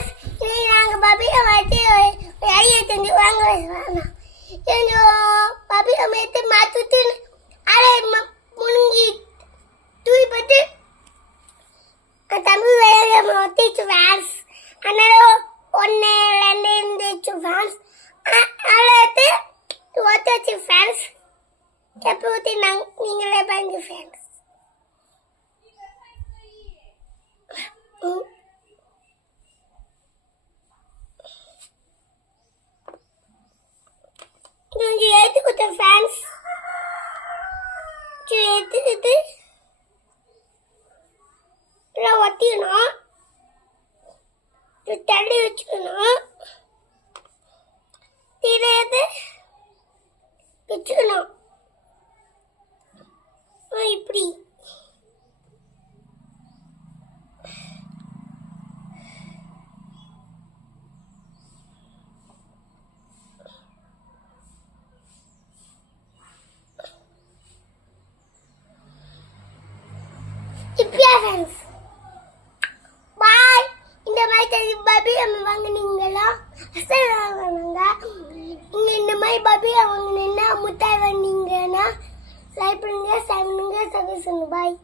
Friends, இன்னைக்கு நாங்கள் பப்பியை வச்சு ஒரு ஐடியா செஞ்சு வாங்க கொஞ்சம் பப்பியை மேத்து மாற்றிட்டு அரை முழுங்கி தூய் போட்டு தமிழ் வேலை ஒத்திச்சு ஃபேன்ஸ். அதனால 1 2 இருந்துச்சு ஃபேன்ஸ். அவ்வளோத்து ஒத்திச்சு ஃபேன்ஸ். எப்போ ஊற்றி நீங்களே பாருங்க ஃபேன்ஸ். கொஞ்சம் ஏற்றி கொடுத்த ஃபேன்ஸ். ஏற்றிட்டு எல்லாம் ஒத்திக்கணும், தள்ளி வச்சுக்கணும், தெரியாது வச்சுக்கணும். இப்படி இப்படியா ஃப்ரெண்ட்ஸ். பாய். இந்த மாதிரி பப்பி வாங்கினீங்களா? வாங்க. நீங்கள் இந்த மாதிரி பப்பி வாங்கினீங்கன்னா முட்டாய் வாங்கினீங்கன்னா லைக் பண்ணுங்க, ஷேர் பண்ணுங்க, சப்ஸ்கிரைப் பண்ணுங்க. பாய்.